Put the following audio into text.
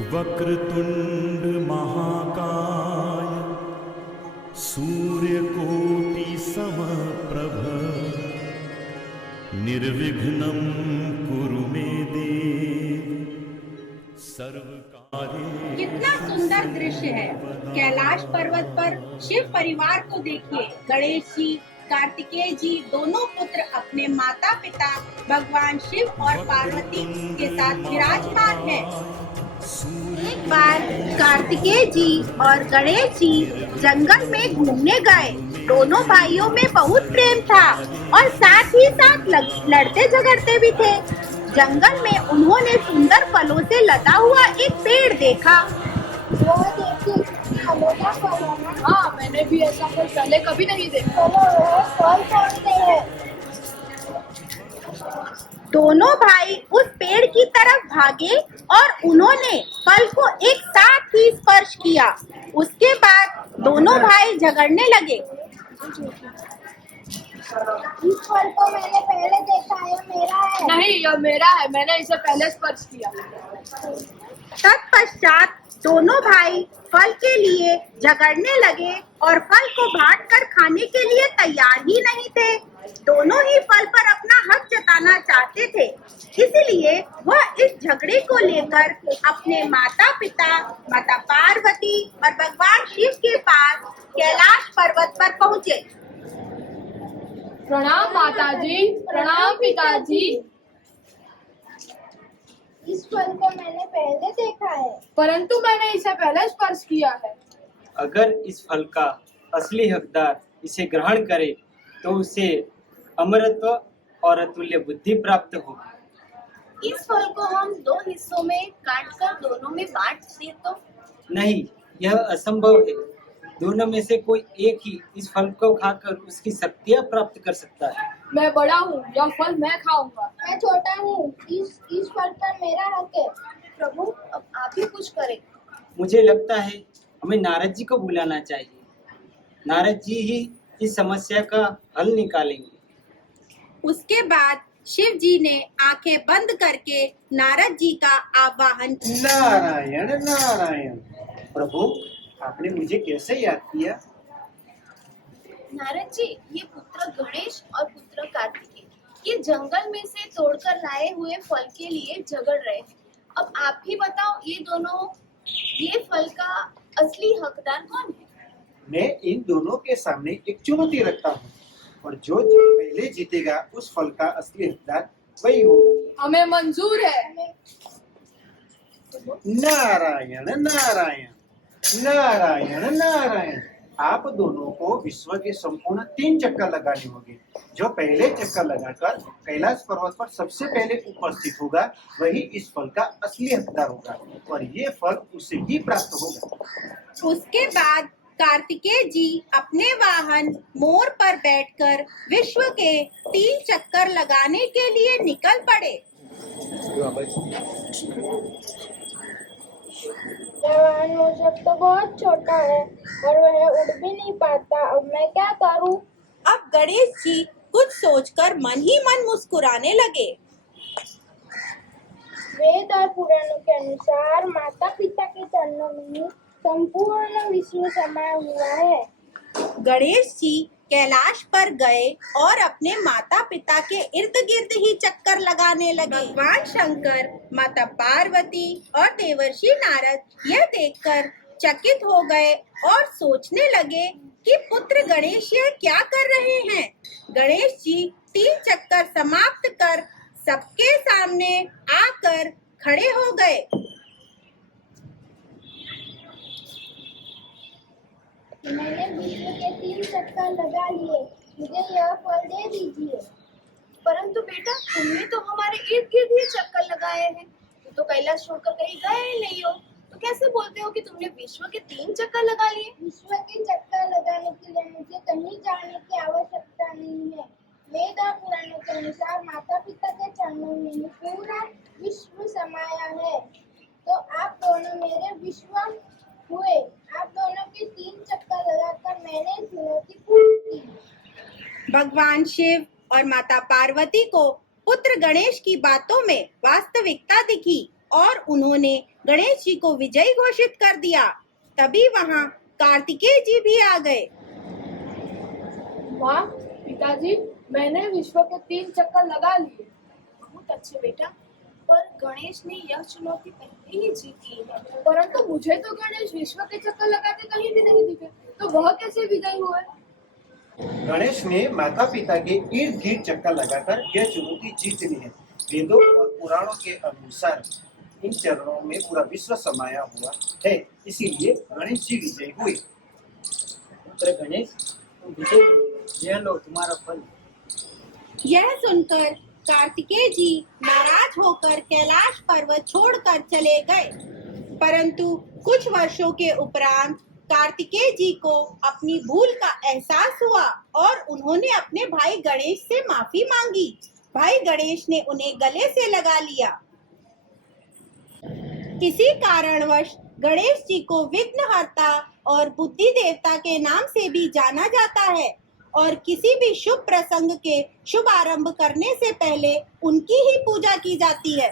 वक्रतुंड महाकाय सूर्यकोटि समप्रभ निर्विघ्नं कुरु मे देव सर्वकार्येषु। कितना सुंदर दृश्य है। कैलाश पर्वत पर शिव परिवार को देखिए। गणेश जी, कार्तिकेय जी दोनों पुत्र अपने माता पिता भगवान शिव और पार्वती के साथ विराजमान हैं। एक बार कार्तिकेय जी और गणेश जी जंगल में घूमने गए। दोनों भाइयों में बहुत प्रेम था और साथ ही साथ लड़ते झगड़ते भी थे। जंगल में उन्होंने सुंदर फलों से लदा हुआ एक पेड़ देखा। वो देखिए कितना अनोखा फल है ना। हाँ, मैंने भी ऐसा फल पहले कभी नहीं देखा। चलो वो फल कौन से है? दोनों भाई उस पेड़ की तरफ भागे और उन्होंने फल को एक साथ ही स्पर्श किया। उसके बाद दोनों भाई झगड़ने लगे। इस फल को मैंने पहले देखा है, मेरा है। नहीं, यह मेरा है, मैंने इसे पहले स्पर्श किया। तत्पश्चात दोनों भाई फल के लिए झगड़ने लगे और फल को बांटकर खाने के लिए तैयार ही नहीं थे। दोनों ही फल पर अपना हक जताना चाहते थे, इसलिए वह इस झगड़े को लेकर अपने माता पिता, माता पार्वती और भगवान शिव के पास कैलाश पर्वत पर पहुँचे। प्रणाम माताजी, प्रणाम पिताजी। इस फल को मैंने पहले देखा है, परंतु मैंने इसे पहले स्पर्श किया है। अगर इस फल का असली हकदार इसे ग्रहण करे तो उसे अमरत्व और अतुल्य बुद्धि प्राप्त होगी। इस फल को हम दो हिस्सों में काटकर दोनों में बांट दें तो? नहीं, यह असंभव है। दोनों में से कोई एक ही इस फल को खाकर उसकी शक्तियाँ प्राप्त कर सकता है। मैं बड़ा हूँ, यह फल मैं खाऊंगा। मैं छोटा हूँ, इस फल पर मेरा हक है। प्रभु, अब आप ही कुछ करें। मुझे लगता है हमें नारद जी को बुलाना चाहिए। नारद जी ही इस समस्या का हल निकालेंगे। उसके बाद शिव जी ने आंखें बंद करके नारद जी का आवाहन किया। नारायण नारायण। प्रभु, आपने मुझे कैसे याद किया? नारद जी, ये पुत्र गणेश और पुत्र कार्तिकेय ये जंगल में से तोड़कर लाए हुए फल के लिए झगड़ रहे हैं। अब आप ही बताओ, ये फल का असली हकदार कौन है? मैं इन दोनों के सामने एक चुनौती रखता हूँ और जो पहले जीतेगा उस फल का असली हकदार वही होगा। हमें मंजूर है। नारायण नारायण नारायण नारायण। आप दोनों को विश्व के संपूर्ण 3 चक्कर लगाने होंगे। जो पहले चक्कर लगाकर कैलाश पर्वत पर सबसे पहले उपस्थित होगा वही इस फल का असली हकदार होगा और ये फल उसे ही प्राप्त होगा। उसके बाद कार्तिकेय जी अपने वाहन मोर पर बैठकर विश्व के 3 चक्कर लगाने के लिए निकल पड़े। जवान मुझे तो बहुत छोटा है और वह उड़ भी नहीं पाता। अब मैं क्या करूं? अब गणेश जी कुछ सोचकर मन ही मन मुस्कुराने लगे। वेद और पुराणों के अनुसार माता पिता के चरणों में संपूर्ण विश्व समाया हुआ है। गणेश जी कैलाश पर गए और अपने माता पिता के इर्द गिर्द ही चक्कर लगाने लगे। भगवान शंकर, माता पार्वती और देवर्षि नारद यह देखकर चकित हो गए और सोचने लगे कि पुत्र गणेश यह क्या कर रहे हैं। गणेश जी 3 चक्कर समाप्त कर सबके सामने आकर खड़े हो गए। मैंने विश्व के 3 चक्कर लगा लिए, मुझे यह फल दे दीजिए। परंतु बेटा, तुमने तो हमारे इर्द गिर्द ही चक्कर लगाए हैं। तुम तो कैलाश छोड़कर कहीं गए नहीं हो, तो कैसे बोलते हो कि तुमने विश्व के 3 चक्कर लगा लिए? विश्व के चक्कर लगाने के लिए मुझे कहीं जाने की आवश्यकता नहीं है। वेद और पुराणों के अनुसार माता पिता के चरणों में पूरा विश्व समाया है। तो आप दोनों मेरे विश्व हुए। आप दोनों के 3 चक्कर लगाकर मैंने चुनौती पूरी की। भगवान शिव और माता पार्वती को पुत्र गणेश की बातों में वास्तविकता दिखी। और उन्होंने गणेश जी को विजयी घोषित कर दिया। तभी वहां कार्तिकेय जी भी आ गए। वाह पिताजी, मैंने विश्व के 3 चक्कर लगा लिए। बहुत अच्छे बेटा, पर गणेश ने यह चुनौती पहले ही जीत ली है। परंतु मुझे तो गणेश विश्व के चक्कर लगाते कहीं भी नहीं दिखे, तो वह कैसे विजयी हुए? गणेश ने माता पिता के इर्द गिर्द चक्कर लगाकर यह चुनौती जीत ली है। वेदों और पुराणों के अनुसार इन चरणों में पूरा विश्व समाया हुआ है, इसीलिए गणेश जी विजयी हुए। पुत्र गणेश, तुम विजयी हो, यह लो तुम्हारा फल। यह सुनकर कार्तिकेय जी नाराज होकर कैलाश पर्वत छोड़कर चले गए। परंतु कुछ वर्षों के उपरांत कार्तिकेय जी को अपनी भूल का एहसास हुआ और उन्होंने अपने भाई गणेश से माफी मांगी। भाई गणेश ने उन्हें गले से लगा लिया। किसी कारणवश गणेश जी को विघ्नहर्ता और बुद्धि देवता के नाम से भी जाना जाता है और किसी भी शुभ प्रसंग के शुभ आरंभ करने से पहले उनकी ही पूजा की जाती है।